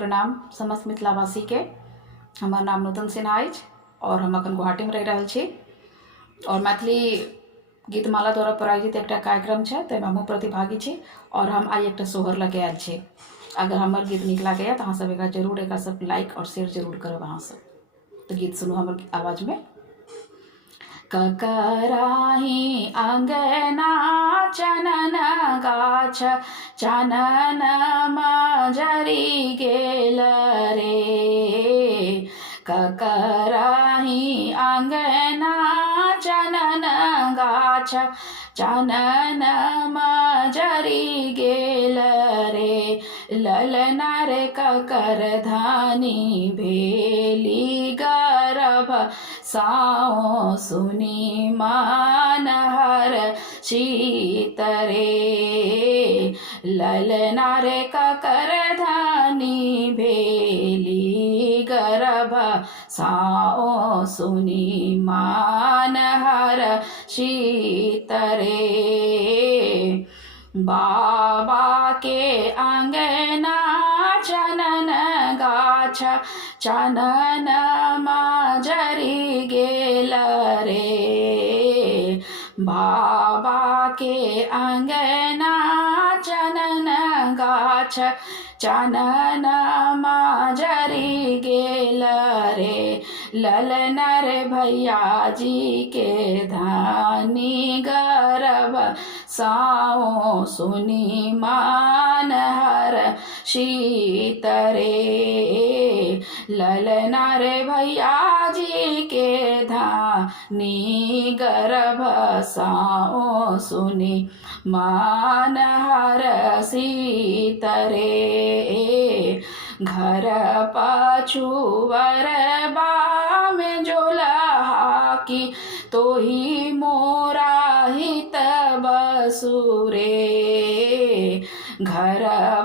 प्रणाम समस्त मिथिलावासी के। हमार नाम नूतन सिन्हा अछि और हम अखन गुवाहाटी में रहि रहल छी और मैथिली गीतमाला द्वारा प्रायोजित एक कार्यक्रम है ताहिमे हमहूँ प्रतिभागी छी और हम आई एक सोहर लगे आयल छी। अगर हमर गीत नीक लागैए तो अहाँ सब एकरा जरूर एक सब लाइक और शेयर जरूर करब। अहाँ सब तो गीत सुनू हमर आवाज में। ककराही अंगना चनन गाछ चनन मजरी गेल रे। ककराही अंगना चनन गाछ चनन मजरी गेल रे। ललना रे ककर धानी भेली गर्भ साओ सुनी मान हर शीतरे। ललना रे ककर धानी भेली गर्भ साओ सुनी मान हर शीतरे। बाबा के अंगना चनन गाछ चनन मजरी गेल रे। बाबा के अंगना चनन गाछ चनन मजरी गेल रे। ललना रे भैया जी के धानी गर्भ साओ सुनी मान हर शीतरे। ललना रे भैया जी के धानी गर्भ साओ सुनी मान हर शीतरे। घर पछुवर बा में जोलहा की तो ही मोरा हित बसुरे। घर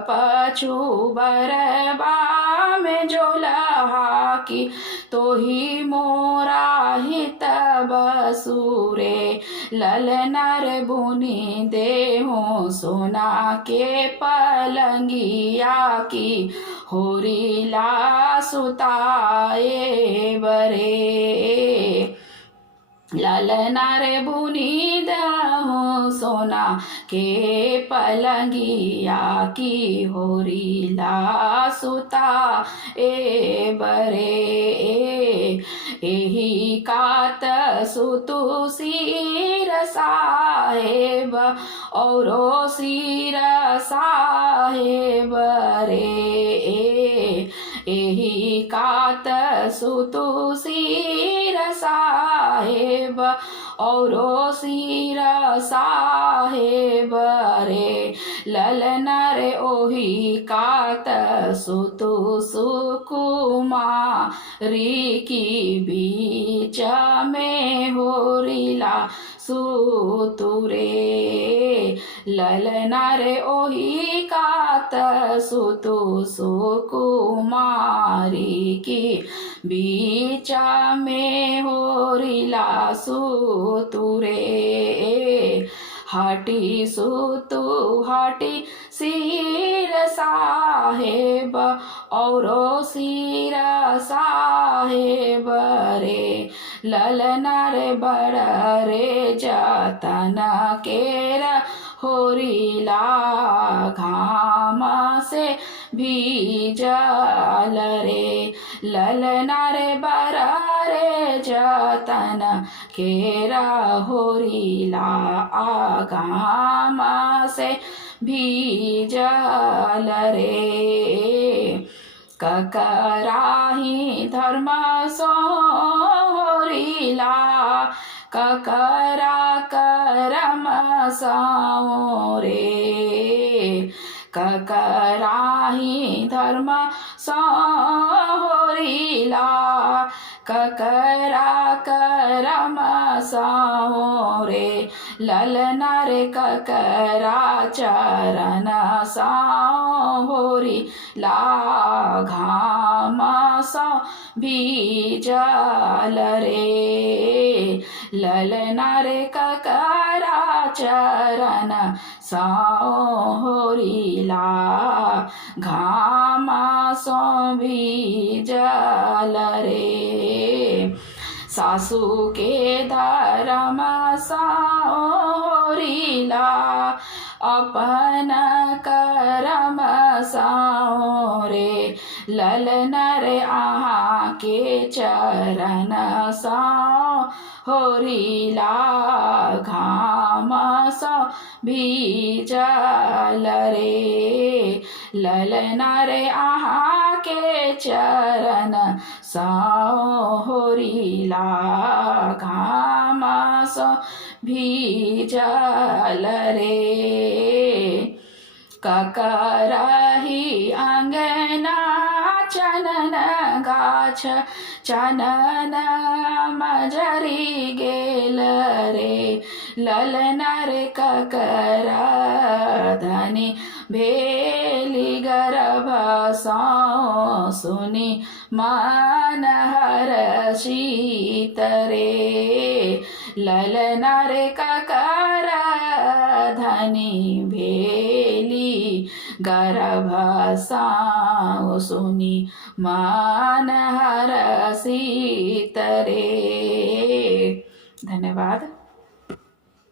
पछुवर बा में जोलहा की तो ही मोरा हित बसुरे। ललना रे बुनी देहु सोना के पलंगिया की होरीला सुताए बरे। ललना रे बुनी देहु सोना के पलंगिया की होरीला सुता ए बरे। एही कात सुतु सिर साहेब औरो सिर साहेब रे। एही कात सुतु सिर साहेब औरो सिर साहेब रे। ललना रे ओही कात सुतु सुकुमारी की बीच में होरीला सुतुरे। ललना रे ओही कात सुतु सुकुमारी की बीच में होरीला सुतुरे। हटी सुतु हटी सिर साहेब औरो सिर साहेब रे। ललना रे बड़ रे जतन केर होरीला घाम से भीजल रे। ललना रे बड़ रे जतन केरा होरीला घाम से भीजल रे। ककराही धर्म सोरीला ककरा करम साओ रे। ककराही धर्म सोरीला ककरा करम साओ रे। ललना रे ककरा चरण साओ होरीला घाम सो भीजल रे। ललना रे ककरा चरण साओ होरीला घाम सो भी जल रे। सासू के धर्म साओरीला अपन करम साओ रे। ललन रे आहा के चरण साओ होरीला घाम सो भीजल रे। ललन रे आहा के चरण साओ होरीला घाम सो भीजल रे। ककरही अंगना चनन गाछ चनन मजरी गेल रे। ललन रे ककर धनी भेली गर्भ सौ सुनी मन हर्षित रे। ललन रे ककर धनी भेली गर्भ सौ सुनी मन हर्षित रे। धन्यवाद।